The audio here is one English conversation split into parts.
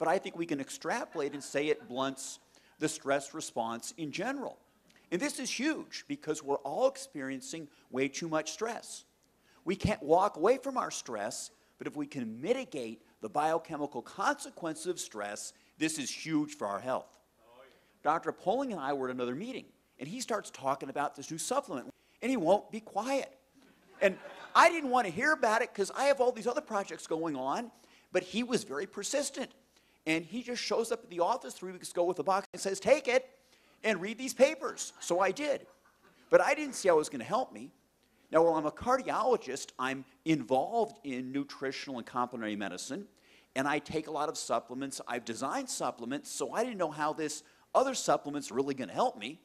but I think we can extrapolate and say it blunts the stress response in general. And this is huge because we're all experiencing way too much stress. We can't walk away from our stress, but if we can mitigate the biochemical consequences of stress, this is huge for our health. Dr. Poling and I were at another meeting, and he starts talking about this new supplement, and he won't be quiet. And I didn't want to hear about it because I have all these other projects going on, but he was very persistent. And he just shows up at the office 3 weeks ago with a box and says, take it and read these papers. So I did. But I didn't see how it was going to help me. Now, while I'm a cardiologist, I'm involved in nutritional and complementary medicine, and I take a lot of supplements. I've designed supplements, so I didn't know how this other supplement's really going to help me.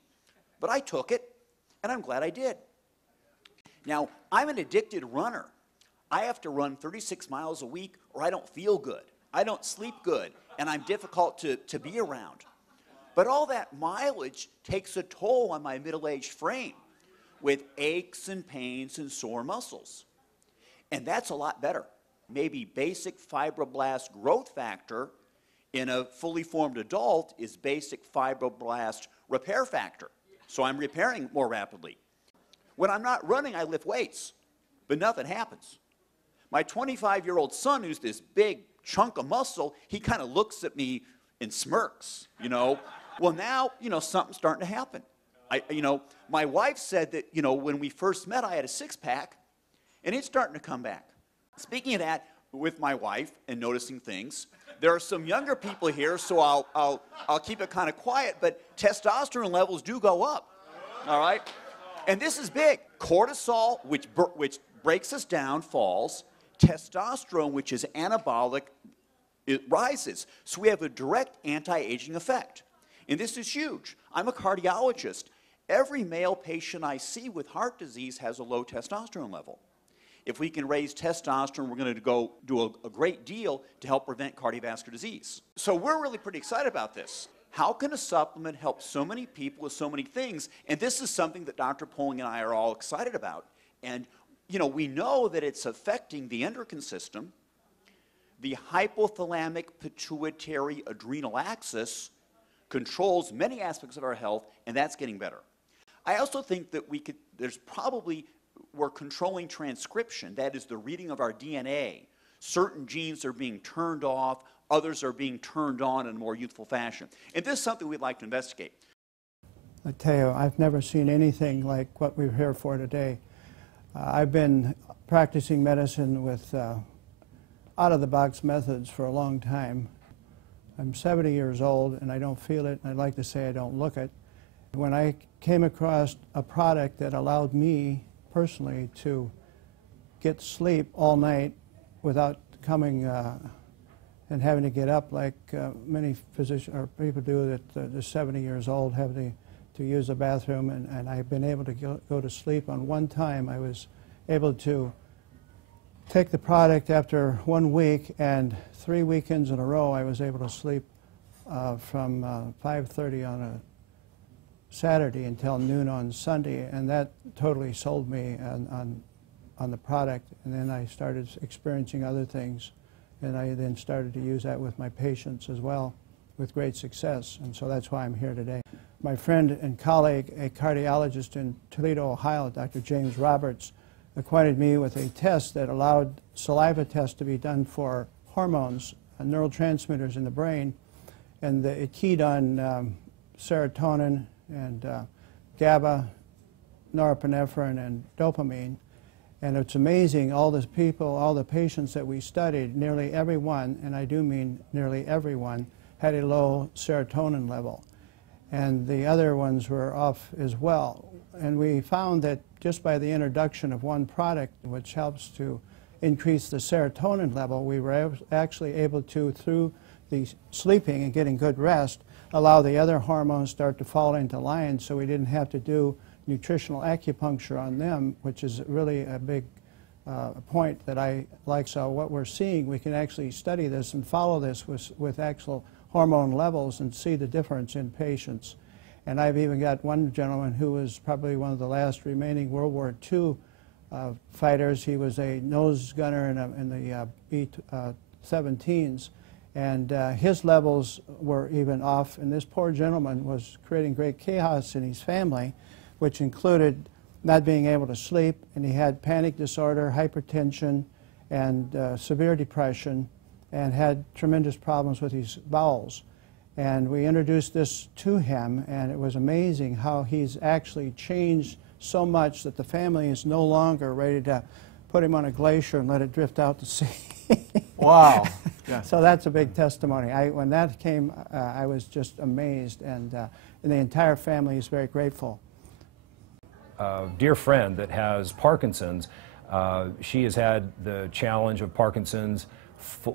But I took it, and I'm glad I did. Now, I'm an addicted runner. I have to run 36 miles a week or I don't feel good. I don't sleep good, and I'm difficult to be around. But all that mileage takes a toll on my middle-aged frame with aches and pains and sore muscles. And that's a lot better. Maybe basic fibroblast growth factor in a fully formed adult is basic fibroblast repair factor. So I'm repairing more rapidly. When I'm not running, I lift weights, but nothing happens. My 25-year-old son, who's this big chunk of muscle, he kind of looks at me and smirks, you know. Well, now, you know, something's starting to happen. My wife said that, you know, when we first met, I had a six-pack, and it's starting to come back. Speaking of that, with my wife and noticing things, there are some younger people here, so I'll keep it kind of quiet, but testosterone levels do go up, all right? And this is big. Cortisol, which breaks us down, falls. Testosterone, which is anabolic, it rises. So we have a direct anti-aging effect. And this is huge. I'm a cardiologist. Every male patient I see with heart disease has a low testosterone level. If we can raise testosterone, we're going to go do a great deal to help prevent cardiovascular disease. So we're really pretty excited about this. How can a supplement help so many people with so many things? And this is something that Dr. Poling and I are all excited about. And, you know, we know that it's affecting the endocrine system, the hypothalamic pituitary adrenal axis controls many aspects of our health, and that's getting better. I also think that we're controlling transcription, that is the reading of our DNA. Certain genes are being turned off, others are being turned on in a more youthful fashion. And this is something we'd like to investigate. I tell you, I've never seen anything like what we're here for today. I've been practicing medicine with out-of-the-box methods for a long time. I'm 70 years old and I don't feel it, and I'd like to say I don't look it. When I came across a product that allowed me personally to get sleep all night without coming and having to get up like many physicians or people do that are 70 years old, having to use the bathroom, and I've been able to go to sleep. On one time I was able to take the product after 1 week, and 3 weekends in a row I was able to sleep from 5:30 on a Saturday until noon on Sunday, and that totally sold me on the product. And then I started experiencing other things, and I then started to use that with my patients as well with great success, and so that's why I'm here today. My friend and colleague, a cardiologist in Toledo, Ohio, Dr. James Roberts, acquainted me with a test that allowed saliva tests to be done for hormones, neurotransmitters in the brain, and it keyed on serotonin and GABA, norepinephrine, and dopamine. And it's amazing, all the patients that we studied, nearly everyone, and I do mean nearly everyone, had a low serotonin level. And the other ones were off as well. And we found that just by the introduction of one product, which helps to increase the serotonin level, we were actually able to, through the sleeping and getting good rest, allow the other hormones start to fall into line, so we didn't have to do nutritional acupuncture on them, which is really a big point that I like. So what we're seeing, we can actually study this and follow this with actual hormone levels and see the difference in patients. And I've even got one gentleman who was probably one of the last remaining World War II fighters. He was a nose gunner in the B-17s, And his levels were even off, and this poor gentleman was creating great chaos in his family, which included not being able to sleep, and he had panic disorder, hypertension, and severe depression, and had tremendous problems with his bowels. And we introduced this to him, and it was amazing how he's actually changed so much that the family is no longer ready to put him on a glacier and let it drift out to sea. Wow. Yeah. So that's a big testimony. When that came, I was just amazed, and the entire family is very grateful. A dear friend that has Parkinson's, she has had the challenge of Parkinson's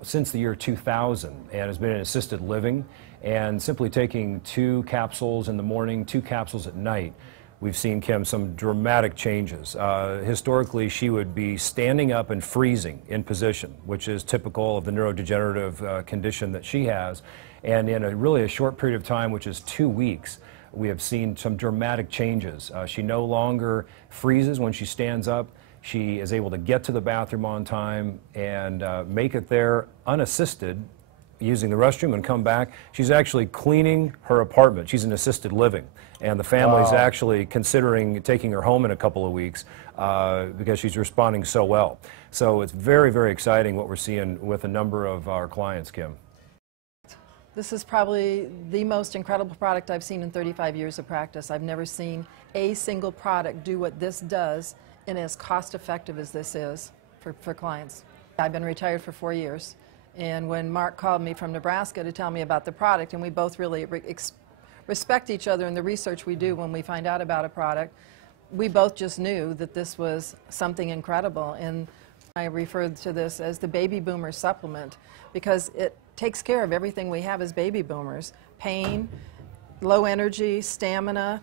since the year 2000 and has been in assisted living, and simply taking 2 capsules in the morning, 2 capsules at night, we've seen, Kim, some dramatic changes. Historically, she would be standing up and freezing in position, which is typical of the neurodegenerative condition that she has. And in really a short period of time, which is 2 weeks, we have seen some dramatic changes. She no longer freezes when she stands up. She is able to get to the bathroom on time and make it there unassisted, using the restroom, and come back. She's actually cleaning her apartment. She's in assisted living, and the family's actually considering taking her home in a couple of weeks because she's responding so well. So it's very, very exciting what we're seeing with a number of our clients, Kim. This is probably the most incredible product I've seen in 35 years of practice. I've never seen a single product do what this does and as cost-effective as this is for clients. I've been retired for 4 years. And when Mark called me from Nebraska to tell me about the product, and we both really respect each other in the research we do when we find out about a product, we both just knew that this was something incredible. And I referred to this as the baby boomer supplement because it takes care of everything we have as baby boomers: pain, low energy, stamina,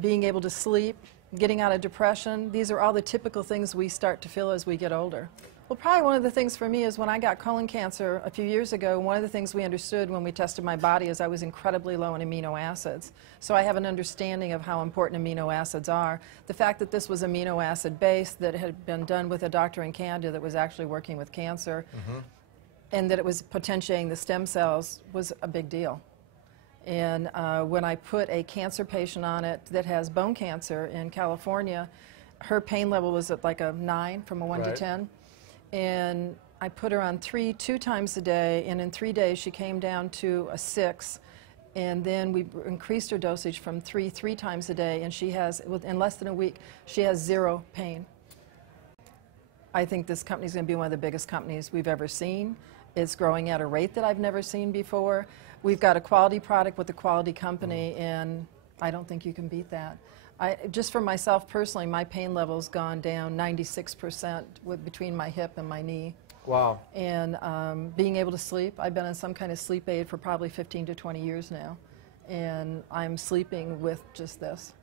being able to sleep, getting out of depression. These are all the typical things we start to feel as we get older. Well, probably one of the things for me is when I got colon cancer a few years ago, one of the things we understood when we tested my body is I was incredibly low in amino acids. So I have an understanding of how important amino acids are. The fact that this was amino acid based, that it had been done with a doctor in Canada that was actually working with cancer, and that it was potentiating the stem cells was a big deal. And when I put a cancer patient on it that has bone cancer in California, her pain level was at like a 9 from a 1 to 10. And I put her on 3 2 times a day, and in 3 days she came down to a 6. And then we increased her dosage from 3 times a day, and she has, in less than a week, she has 0 pain. I think this company is going to be one of the biggest companies we've ever seen. It's growing at a rate that I've never seen before. We've got a quality product with a quality company, and I don't think you can beat that. Just for myself personally, my pain level's gone down 96% between my hip and my knee. Wow. And being able to sleep, I've been on some kind of sleep aid for probably 15 to 20 years now, and I'm sleeping with just this.